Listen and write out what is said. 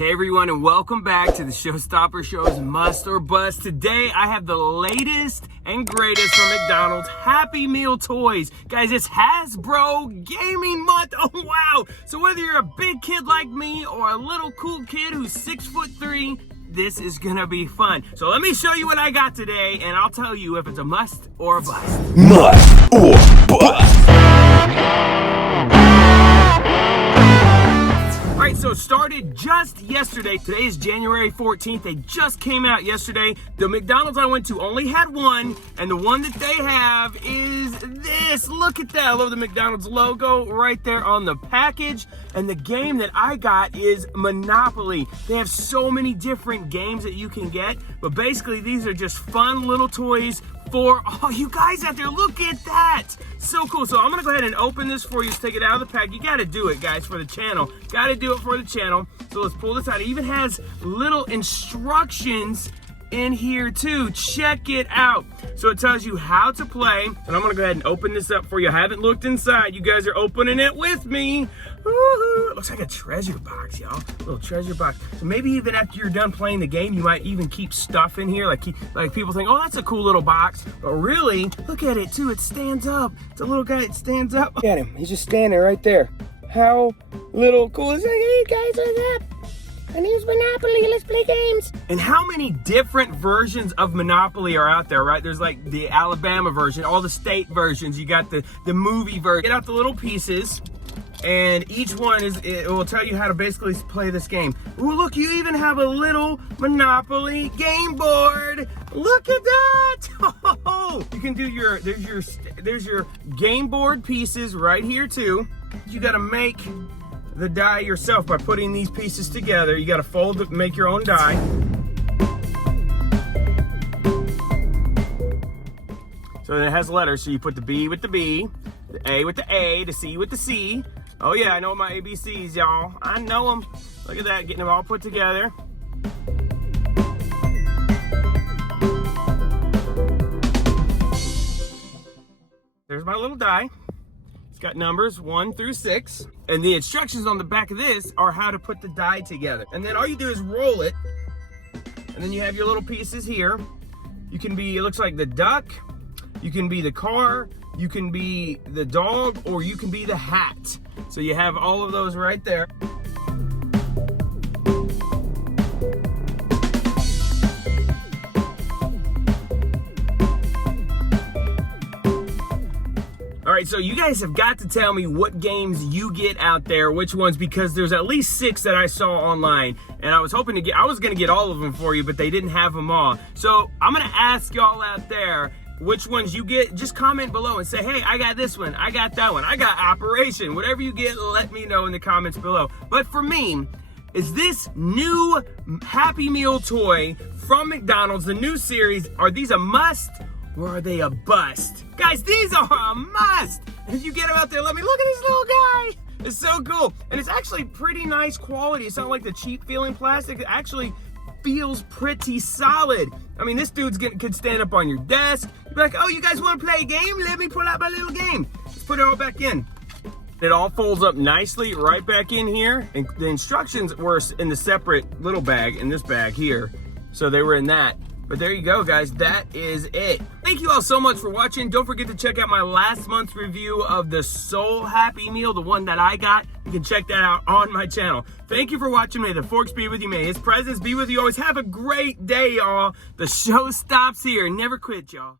Hey everyone, and welcome back to the Showstopper Show's Must or Bust. Today I have the latest and greatest from McDonald's Happy Meal toys. Guys, it's Hasbro Gaming Month. Oh wow! So whether you're a big kid like me or a little cool kid who's 6'3", this is gonna be fun. So let me show you what I got today, and I'll tell you if it's a must or a bust. Must or bust. Alright, so it started just yesterday. Today is January 14th. They just came out yesterday. The McDonald's I went to only had one, and the one that they have is this. Look at that. I love the McDonald's logo right there on the package. And the game that I got is Monopoly. They have so many different games that you can get, but basically these are just fun little toys for all you guys out there. Look at that. So cool. So I'm gonna go ahead and open this for you. Let's take it out of the pack. You gotta do it, guys, for the channel. Gotta do it for the channel. So let's pull this out. It even has little instructions in here too. Check it out. So it tells you how to play. And I'm gonna go ahead and open this up for you. I haven't looked inside. You guys are opening it with me. Woo-hoo. It looks like a treasure box, y'all. A little treasure box. So maybe even after you're done playing the game, you might even keep stuff in here. Like people think, oh, that's a cool little box. But really, look at it too. It stands up. It's a little guy that stands up. Look at him. He's just standing right there. How little cool is it? Hey guys, what's up? My name's Monopoly, let's play games. And how many different versions of Monopoly are out there, right? There's like the Alabama version, all the state versions. You got the movie version. Get out the little pieces, and each one it will tell you how to basically play this game. Ooh, look, you even have a little Monopoly game board. Look at that. Oh, you can do there's your game board pieces right here too. You gotta make the die yourself by putting these pieces together. You got to fold it, make your own die. So then it has letters, so you put the B with the B, the A with the A, the C with the C. Oh yeah, I know my ABCs, y'all. I know them. Look at that, getting them all put together. There's my little die. Got numbers 1 through 6, and the instructions on the back of this are how to put the die together. And then all you do is roll it, and then you have your little pieces here. You can be, it looks like the duck, you can be the car, you can be the dog, or you can be the hat. So you have all of those right there. All right, so you guys have got to tell me what games you get out there, which ones, because there's at least 6 that I saw online, and I was hoping to I was gonna get all of them for you, but they didn't have them all. So I'm gonna ask y'all out there which ones you get. Just comment below and say, hey, I got this one, I got that one, I got Operation. Whatever you get, let me know in the comments below. But for me, is this new Happy Meal toy from McDonald's, the new series, are these a must? Or are they a bust? Guys, these are a must! And if you get them out there, let me look at this little guy. It's so cool. And it's actually pretty nice quality. It's not like the cheap feeling plastic. It actually feels pretty solid. I mean, this dude's could stand up on your desk. You'd be like, oh, you guys want to play a game? Let me pull out my little game. Let's put it all back in. It all folds up nicely right back in here. And the instructions were in the separate little bag, in this bag here. So they were in that. But there you go, guys. That is it. Thank you all so much for watching. Don't forget to check out my last month's review of the Soul Happy Meal, the one that I got. You can check that out on my channel. Thank you for watching. May the forks be with you. May his presence be with you always. Have a great day, y'all. The show stops here. Never quit, y'all.